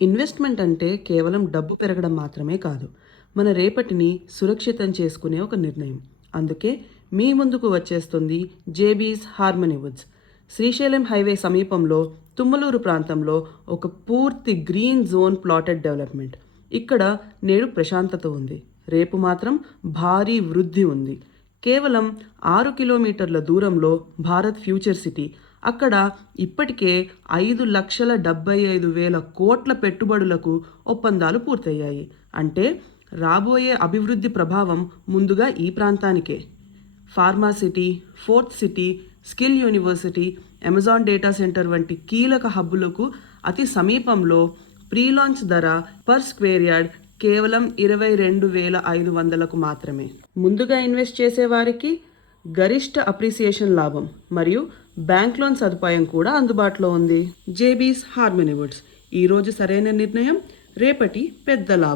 Investment అంటే కేవలం డబ్బు పెరగడం మాత్రమే కాదు, మన రేపటిని సురక్షితం చేసుకునే ఒక నిర్ణయం. అందుకే మీ ముందుకు వచ్చేస్తుంది జేబీస్ హార్మనీ వుడ్స్. శ్రీశైలం హైవే సమీపంలో తుమ్మలూరు ప్రాంతంలో ఒక పూర్తి గ్రీన్ జోన్ ప్లాటెడ్ డెవలప్మెంట్. ఇక్కడ నేడు ప్రశాంతత ఉంది, రేపు మాత్రం భారీ వృద్ధి ఉంది. కేవలం 6 కిలోమీటర్ల దూరంలో భారత్ ఫ్యూచర్ సిటీ. అక్కడ ఇప్పటికే 5,75,000 కోట్ల పెట్టుబడులకు ఒప్పందాలు పూర్తయ్యాయి. అంటే రాబోయే అభివృద్ధి ప్రభావం ముందుగా ఈ ప్రాంతానికే. Pharma city, fourth city, skill university, Amazon data centre వంటి కీలక హబ్బులకు అతి సమీపంలో ప్రీ లాంచ్ ధర పర్ స్క్వేర్ యార్డ్ కేవలం 22,500కు మాత్రమే. ముందుగా ఇన్వెస్ట్ చేసేవారికి గరిష్ట అప్రిసియేషన్ లాభం మరియు బ్యాంక్ లోన్ సదుపాయం కూడా అందుబాటులో ఉంది. జేబీస్ హార్మనీ వుడ్స్. ఈరోజు సరైన నిర్ణయం, రేపటి పెద్ద లాభం.